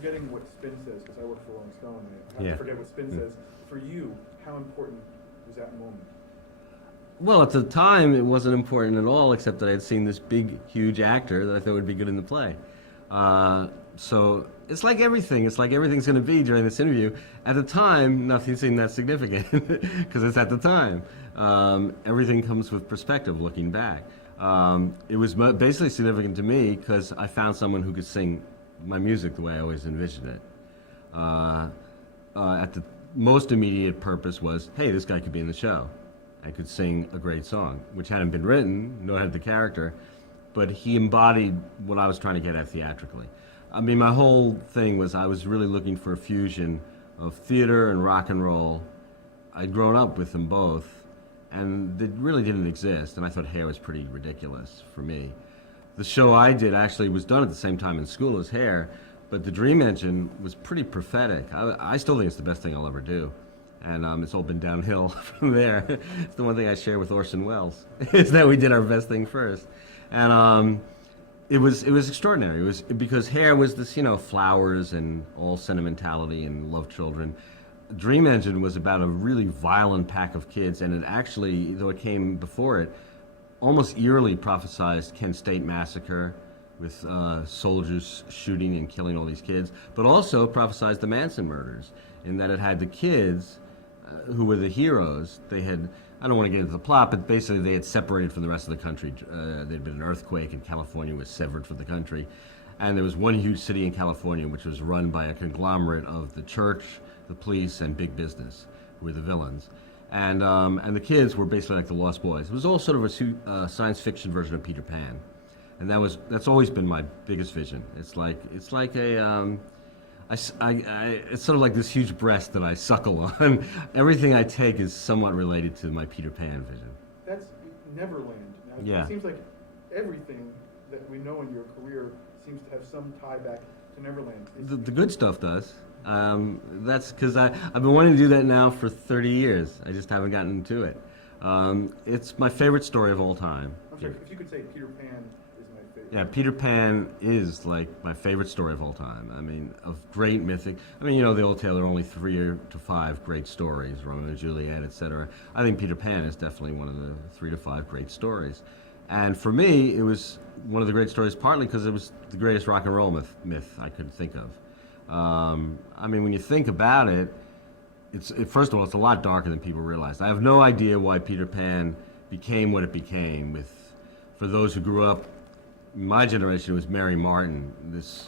forgetting what spin says, because I work for Rolling Stone, and I have to forget what spin says. For you, how important was that moment? Well, at the time, it wasn't important at all, except that I had seen this big, huge actor that I thought would be good in the play. So it's like everything. It's like everything's going to be during this interview. At the time, nothing seemed that significant because it's at the time. Everything comes with perspective, looking back. It was basically significant to me because I found someone who could sing my music the way I always envisioned it. At the most immediate purpose was, hey, this guy could be in the show. I could sing a great song, which hadn't been written, nor had the character, but he embodied what I was trying to get at theatrically. I mean, my whole thing was I was really looking for a fusion of theater and rock and roll. I'd grown up with them both, and they really didn't exist, and I thought Hair was pretty ridiculous for me. The show I did actually was done at the same time in school as Hair, but The Dream Engine was pretty prophetic. I still think it's the best thing I'll ever do. And it's all been downhill from there. It's the one thing I share with Orson Welles, is that we did our best thing first. And it was extraordinary. It was because Hair was this, flowers and all sentimentality and love children. Dream Engine was about a really violent pack of kids, and it actually, though it came before it, almost eerily prophesized Kent State Massacre with soldiers shooting and killing all these kids, but also prophesized the Manson murders, in that it had the kids who were the heroes. They had, I don't want to get into the plot, but basically they had separated from the rest of the country. There'd been an earthquake and California was severed from the country. And there was one huge city in California which was run by a conglomerate of the church, the police, and big business, who were the villains. And the kids were basically like the Lost Boys. It was all sort of a science fiction version of Peter Pan. And that's always been my biggest vision. It's like a, it's sort of like this huge breast that I suckle on. Everything I take is somewhat related to my Peter Pan vision. That's Neverland. Now, yeah. It seems like everything that we know in your career seems to have some tie back to Neverland. The good stuff does. That's because I've been wanting to do that now for 30 years. I just haven't gotten to it. It's my favorite story of all time. I'm sorry, if you could say Peter Pan is my favorite. Yeah, Peter Pan is like my favorite story of all time. I mean, of great mythic. I mean, the old tale, there are only 3 to 5 great stories, Romeo and Juliet, etc. I think Peter Pan is definitely one of the 3 to 5 great stories. And for me, it was one of the great stories partly because it was the greatest rock and roll myth I could think of. I mean, when you think about it, first of all, it's a lot darker than people realize. I have no idea why Peter Pan became what it became. For those who grew up, my generation, it was Mary Martin, this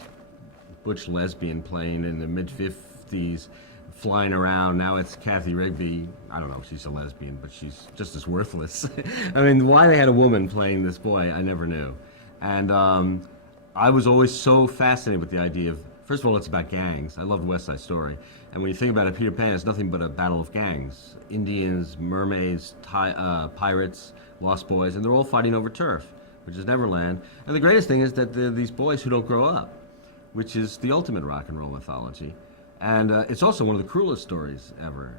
butch lesbian playing in the mid-50s, flying around. Now it's Kathy Rigby. I don't know if she's a lesbian, but she's just as worthless. I mean, why they had a woman playing this boy, I never knew. And I was always so fascinated with the idea of, first of all, it's about gangs. I loved West Side Story. And when you think about it, Peter Pan is nothing but a battle of gangs. Indians, mermaids, pirates, Lost Boys, and they're all fighting over turf, which is Neverland. And the greatest thing is that they're these boys who don't grow up, which is the ultimate rock and roll mythology. And it's also one of the cruelest stories ever,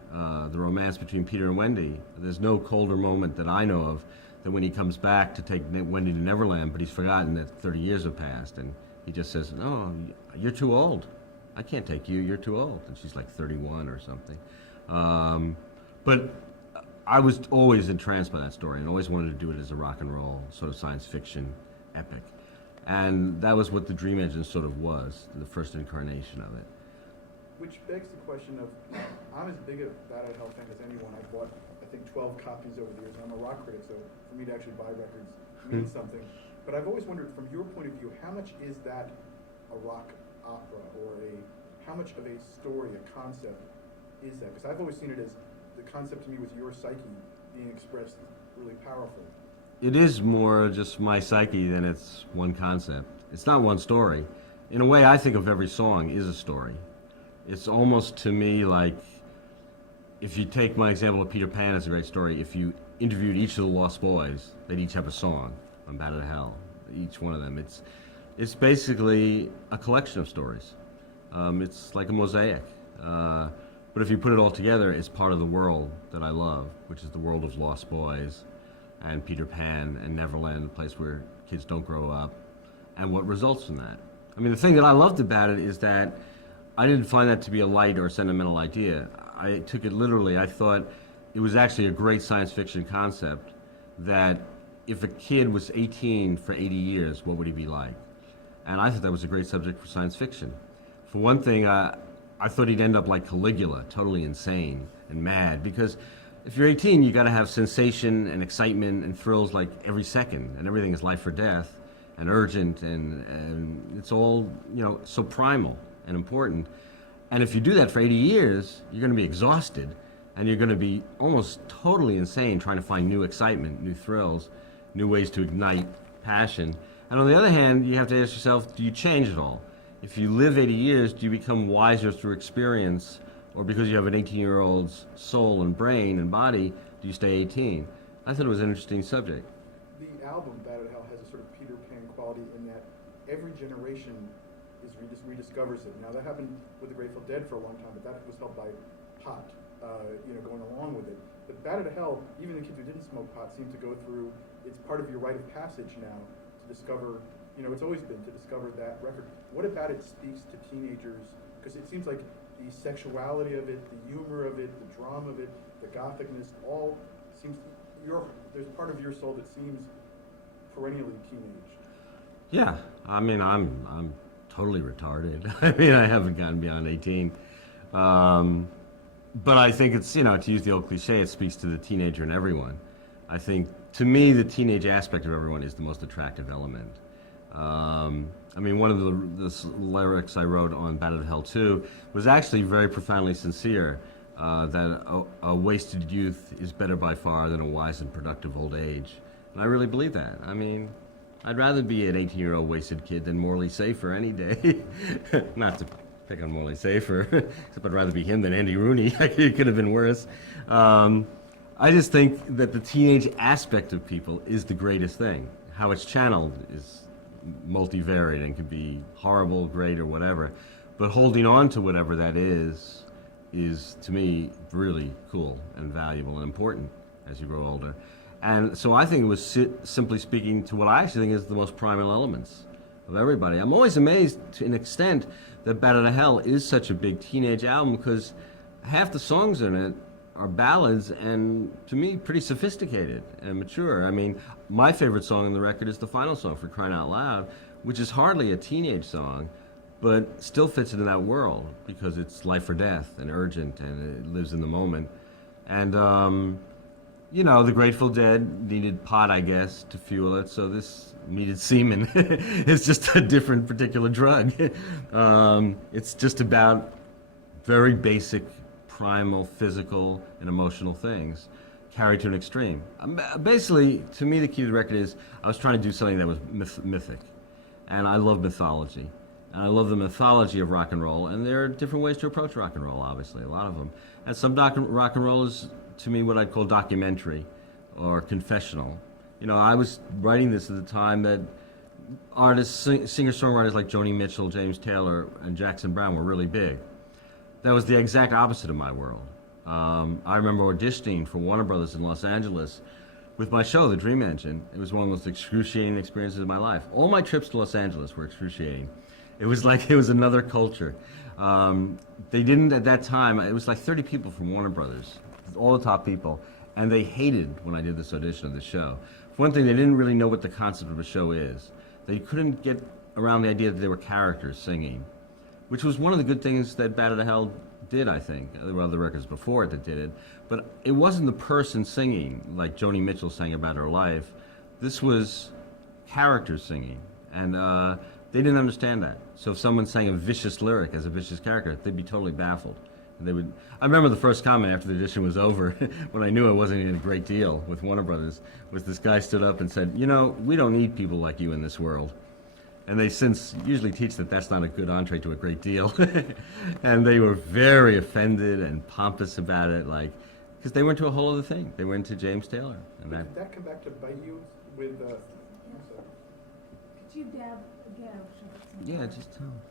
the romance between Peter and Wendy. There's no colder moment that I know of than when he comes back to take Wendy to Neverland, but he's forgotten that 30 years have passed, and he just says, "No, you're too old. I can't take you. You're too old." And she's like 31 or something. But I was always entranced by that story and always wanted to do it as a rock and roll sort of science fiction epic. And that was what The Dream Engine sort of was, the first incarnation of it. Which begs the question of, I'm as big a Bat Out of Hell fan as anyone. I've bought, I think, 12 copies over the years. I'm a rock critic, so for me to actually buy records means something. But I've always wondered, from your point of view, how much is that a rock opera, or how much of a story, a concept, is that? Because I've always seen it as, the concept to me was your psyche being expressed really powerful. It is more just my psyche than it's one concept. It's not one story. In a way, I think of every song is a story. It's almost to me like, if you take my example of Peter Pan as a great story, if you interviewed each of the Lost Boys, they'd each have a song on Bat Out of Hell, each one of them. It's basically a collection of stories. It's like a mosaic. But if you put it all together, it's part of the world that I love, which is the world of Lost Boys and Peter Pan and Neverland, a place where kids don't grow up, and what results from that. I mean, the thing that I loved about it is that I didn't find that to be a light or sentimental idea. I took it literally. I thought it was actually a great science fiction concept that if a kid was 18 for 80 years, what would he be like? And I thought that was a great subject for science fiction. For one thing, I thought he'd end up like Caligula, totally insane and mad, because if you're 18, you got to have sensation and excitement and thrills like every second, and everything is life or death and urgent, and it's all, so primal and important. And if you do that for 80 years, you're going to be exhausted, and you're going to be almost totally insane trying to find new excitement, new thrills, new ways to ignite passion. And on the other hand, you have to ask yourself, do you change at all? If you live 80 years, do you become wiser through experience, or because you have an 18-year-old's soul and brain and body, do you stay 18? I thought it was an interesting subject. The album, Battered Hell, has a sort of Peter Pan quality in that every generation rediscovers it. Now, that happened with the Grateful Dead for a long time, but that was helped by pot, going along with it. But Battered Hell, even the kids who didn't smoke pot seem to go through, it's part of your rite of passage now to discover, it's always been to discover that record. What about it speaks to teenagers? Because it seems like the sexuality of it, the humor of it, the drama of it, the gothicness, all seems, there's part of your soul that seems perennially teenage. Yeah, I mean, I'm totally retarded. I mean, I haven't gotten beyond 18. But I think it's, to use the old cliche, it speaks to the teenager in everyone. I think, to me, the teenage aspect of everyone is the most attractive element. I mean, one of the lyrics I wrote on Battered Hell 2 was actually very profoundly sincere, that a wasted youth is better by far than a wise and productive old age. And I really believe that. I mean, I'd rather be an 18-year-old wasted kid than Morley Safer any day. Not to pick on Morley Safer, except I'd rather be him than Andy Rooney. It could have been worse. I just think that the teenage aspect of people is the greatest thing. How it's channeled is multivariate and can be horrible, great, or whatever. But holding on to whatever that is to me really cool and valuable and important as you grow older. And so I think it was simply speaking to what I actually think is the most primal elements of everybody. I'm always amazed to an extent that Battered Hell is such a big teenage album, because half the songs in it are ballads and, to me, pretty sophisticated and mature. I mean, my favorite song on the record is the final song, For Crying Out Loud, which is hardly a teenage song, but still fits into that world because it's life or death and urgent and it lives in the moment. And, the Grateful Dead needed pot, I guess, to fuel it, so this needed semen. It's just a different particular drug. It's just about very basic, primal, physical, and emotional things carried to an extreme. Basically, to me, the key to the record is I was trying to do something that was mythic. And I love mythology. And I love the mythology of rock and roll. And there are different ways to approach rock and roll, obviously, a lot of them. And some rock and roll is, to me, what I'd call documentary or confessional. I was writing this at the time that artists, singer-songwriters like Joni Mitchell, James Taylor, and Jackson Browne were really big. That was the exact opposite of my world. I remember auditioning for Warner Brothers in Los Angeles with my show, The Dream Engine. It was one of the most excruciating experiences of my life. All my trips to Los Angeles were excruciating. It was like it was another culture. They didn't, at that time, it was like 30 people from Warner Brothers, all the top people, and they hated when I did this audition of the show. For one thing, they didn't really know what the concept of a show is. They couldn't get around the idea that they were characters singing, which was one of the good things that Battered Hell did, I think. There were other records before it that did it. But it wasn't the person singing, like Joni Mitchell sang about her life. This was characters singing. And they didn't understand that. So if someone sang a vicious lyric as a vicious character, they'd be totally baffled. And I remember the first comment after the audition was over, when I knew it wasn't even a great deal with Warner Brothers, was this guy stood up and said, we don't need people like you in this world. And they since usually teach that that's not a good entree to a great deal. And they were very offended and pompous about it, because they went to a whole other thing. They went to James Taylor. And did that come back to bite you with... Could you dab again? Yeah, just tell 'em.